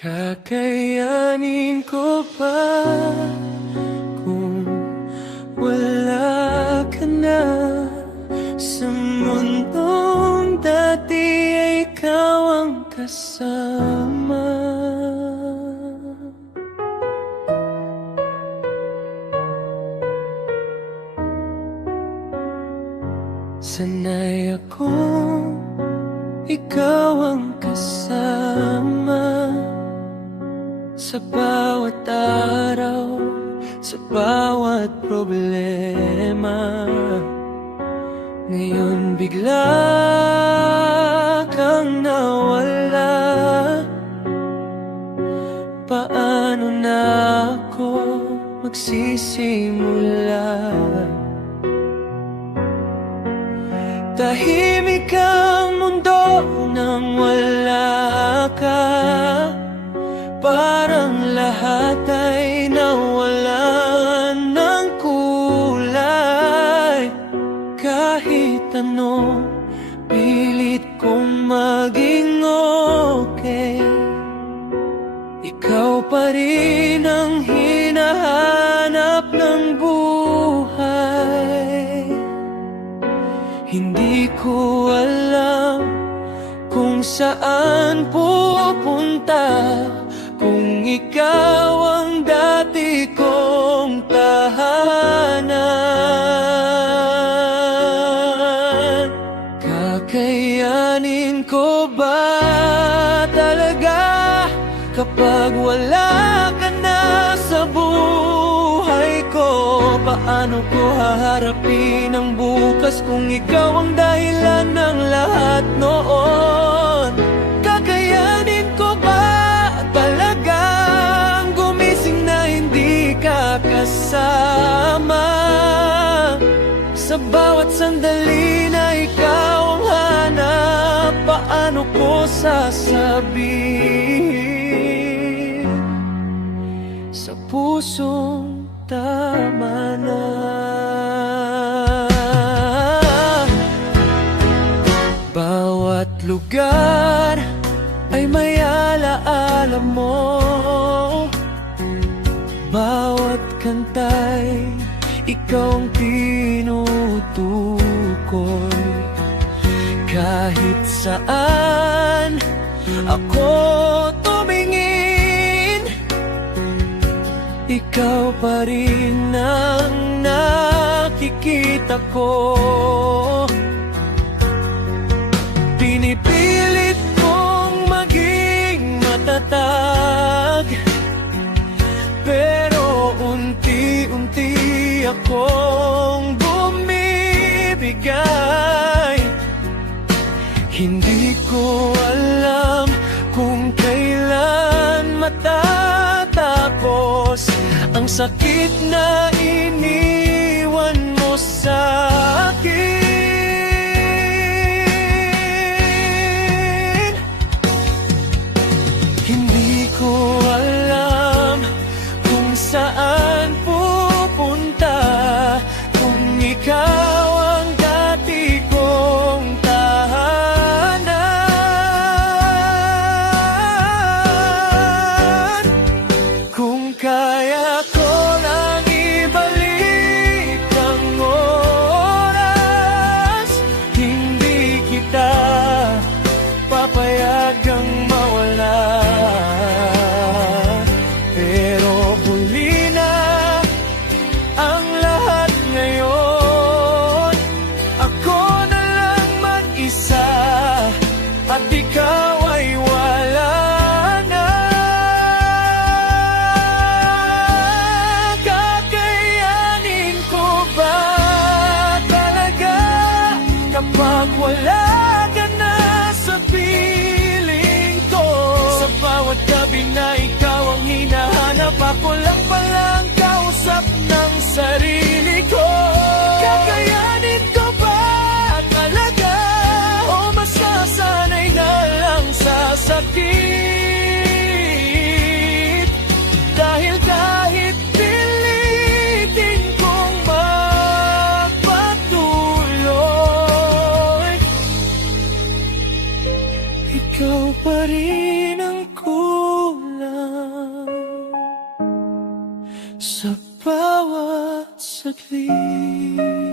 Kakayanin ko ba kung wala ka na sa mundong dati ay ikaw ang kasama? Sanay akong ikaw ang kasama sa bawat araw, sa bawat problema. Ngayon bigla kang nawala. Paano na ako magsisimula? Tahimik ang mundo nang wala ka. Parang lahat ay nawalan ng kulay. Kahit ano, pilit kong maging okay. Ikaw pa rin ang hinahanap ng buhay. Hindi ko alam kung saan pupunta, kung ikaw ang dati kong tahanan. Kakayanin ko ba talaga kapag wala ka na sa buhay ko? Paano ko haharapin ang bukas kung ikaw ang dahilan ng lahat noon? Kakayanin ko ba talagang gumising na hindi ka kasama? Sa bawat sandali na ikaw ang hanap, paano ko sasabihin sa pusong tama na? Bawat lugar ay may alaala mo. Bawat kanta'y ikaw ang tinutukoy. Kahit saan ako tumingin, ikaw pa rin ang nakikita ko. Pinipilit kong maging matatag, pero unti-unti akong bumibigay. Hindi ko alam kung kailan matatapos ang sakit na iniwan mo sa akin. Hindi ko alam kung saan pupunta, kung ikaw ang dati kong tahanan. Kung kaya ko lang ibalik ang oras, hindi kita papayagang mawala. Pero huli na ang lahat ngayon. Ako na lang mag-isa at ikaw ay wala na. Kakayanin ko ba talaga kapag wala ka na sa piling ko? Sa bawat gabi na ikaw ang hinahanap, ako lang palang kausap ng sarili ko. Kakayanin ko ba talaga o masasanay na lang sa sakit? Dahil kahit pilitin kong magpatuloy, ikaw pa rin ang kulang. sa bawat saglit.